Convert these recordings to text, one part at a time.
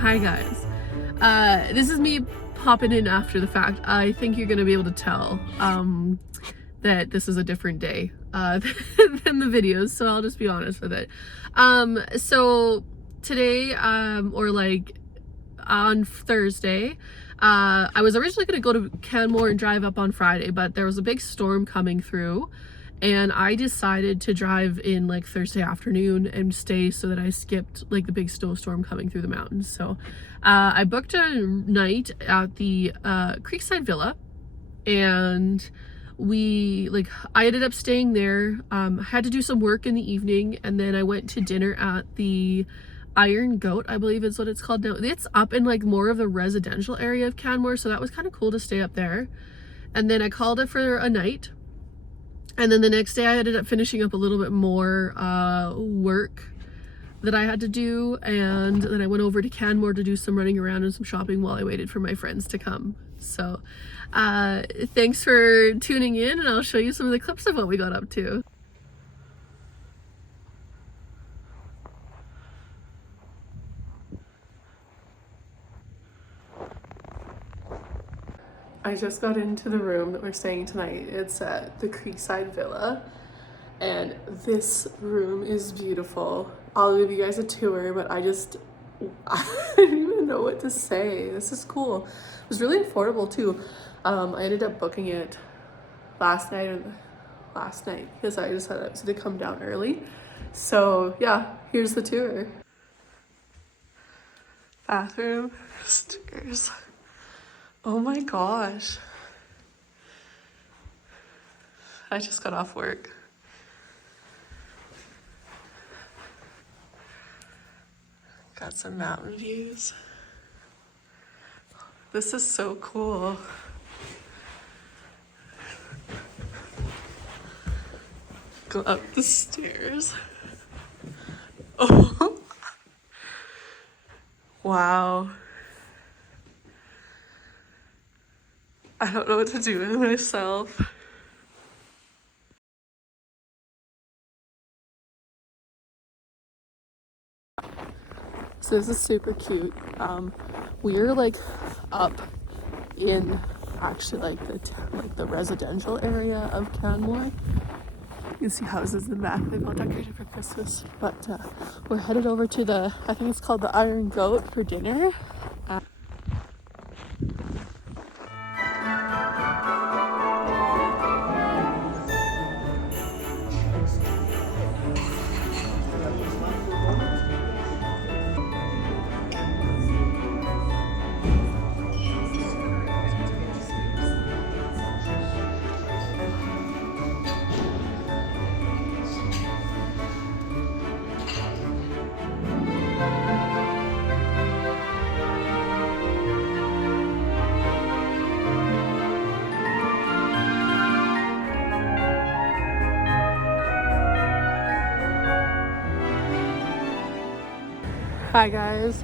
Hi guys. This is me popping in after the fact. I think you're gonna be able to tell that this is a different day than the videos, so I'll just be honest with it. So today, or like on Thursday, I was originally gonna go to Canmore and drive up on Friday, but there was a big storm coming through. And I decided to drive in like Thursday afternoon and stay so that I skipped like the big snowstorm coming through the mountains. So I booked a night at the Creekside Villa, and I ended up staying there. I had to do some work in the evening, and then I went to dinner at the Iron Goat, I believe is what it's called now. It's up in like more of the residential area of Canmore, so that was kind of cool to stay up there. And then I called it for a night. And then the next day I ended up finishing up a little bit more work that I had to do, and then I went over to Canmore to do some running around and some shopping while I waited for my friends to come. So thanks for tuning in, and I'll show you some of the clips of what we got up to. I just got into the room that we're staying tonight. It's at the Creekside Villa, and this room is beautiful. I'll give you guys a tour, but I don't even know what to say. This is cool. It was really affordable too. I ended up booking it last night because I decided I was going to come down early. So yeah, here's the tour. Bathroom, stairs. Oh my gosh. I just got off work. Got some mountain views. This is so cool. Go up the stairs. Oh. Wow. I don't know what to do with myself. So this is super cute. We're like up in actually like the residential area of Canmore. You can see houses in the back. They've all decorated for Christmas. But we're headed over to I think it's called the Iron Goat for dinner. Hi guys,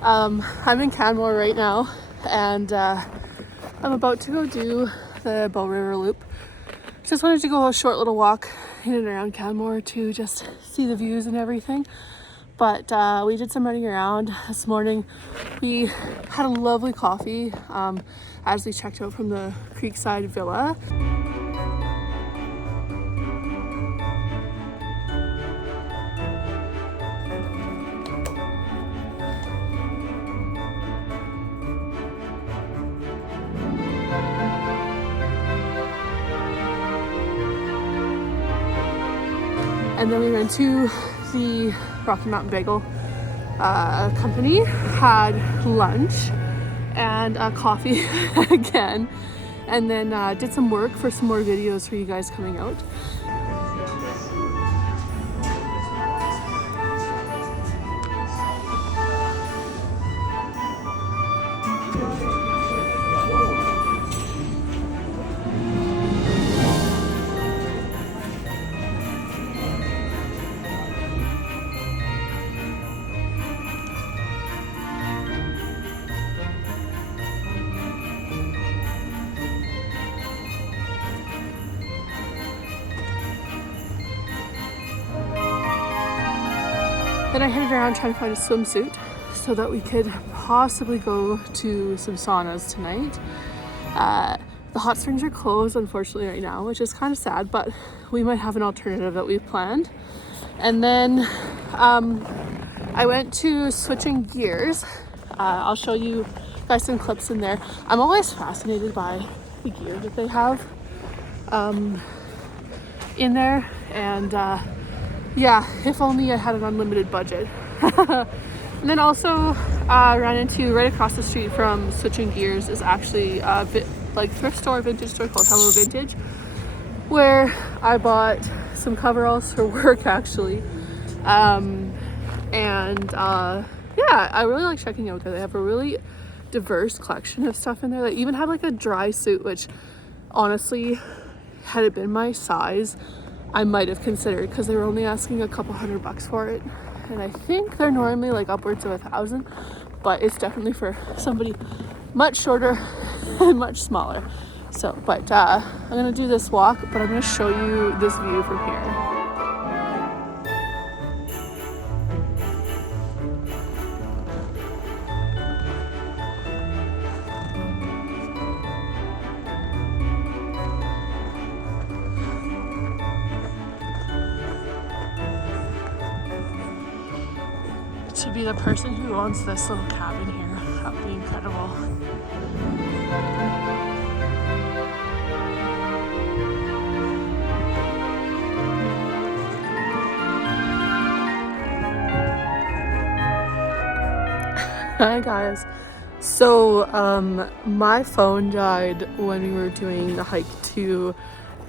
I'm in Canmore right now, and I'm about to go do the Bow River Loop. Just wanted to go a short little walk in and around Canmore to just see the views and everything. But we did some running around this morning. We had a lovely coffee as we checked out from the Creekside Villa. And then we went to the Rocky Mountain Bagel company, had lunch and coffee again, and then did some work for some more videos for you guys coming out. Then I headed around trying to find a swimsuit. so that we could possibly go to some saunas tonight. The hot springs are closed unfortunately right now, which is kind of sad, but we might have an alternative that we've planned. And then I went to Switching Gears. I'll show you guys some clips in there. I'm always fascinated by the gear that they have in there, and yeah, if only I had an unlimited budget. And then also ran into, right across the street from Switching Gears is actually like thrift store, vintage store called Hello Vintage, where I bought some coveralls for work actually. Yeah, I really like checking out there. They have a really diverse collection of stuff in there. They even had like a dry suit, which honestly, had it been my size, I might have considered, because they were only asking a couple $100 for it. And I think they're normally like upwards of $1,000, but it's definitely for somebody much shorter and much smaller. So, but I'm gonna do this walk, but I'm gonna show you this view from here. To be the person who owns this little cabin here, that would be incredible. Hi guys. So my phone died when we were doing the hike to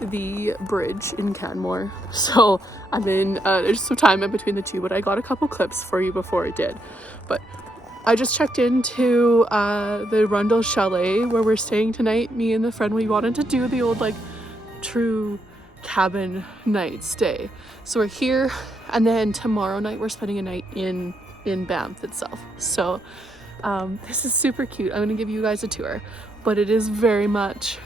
the bridge in Canmore, so I'm in there's some time in between the two, but I got a couple clips for you before it did. But I just checked into the Rundle Chalet where we're staying tonight. Me and the friend, we wanted to do the old like true cabin night stay, so we're here, and then tomorrow night we're spending a night in Banff itself. So this is super cute. I'm gonna give you guys a tour, but it is very much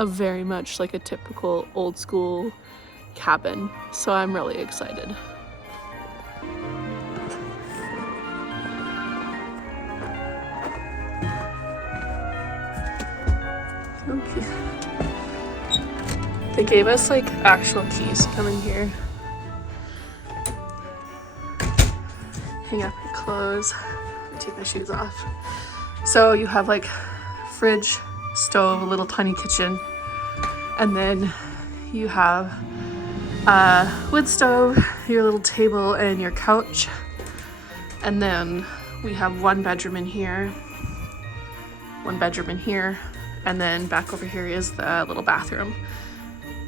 very much like a typical old school cabin, so I'm really excited. Okay. They gave us like actual keys to come in here. Hang up your clothes. Let me take my shoes off. So you have like fridge, stove, a little tiny kitchen, and then you have a wood stove, your little table, and your couch. And then we have one bedroom in here, and then back over here is the little bathroom.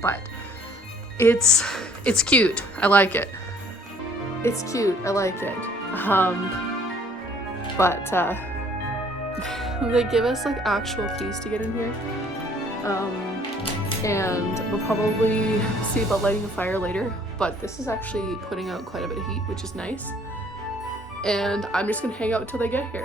But it's cute. I like it. It's cute. I like it. But they give us like actual keys to get in here, and we'll probably see about lighting a fire later, but this is actually putting out quite a bit of heat, which is nice, and I'm just gonna hang out until they get here.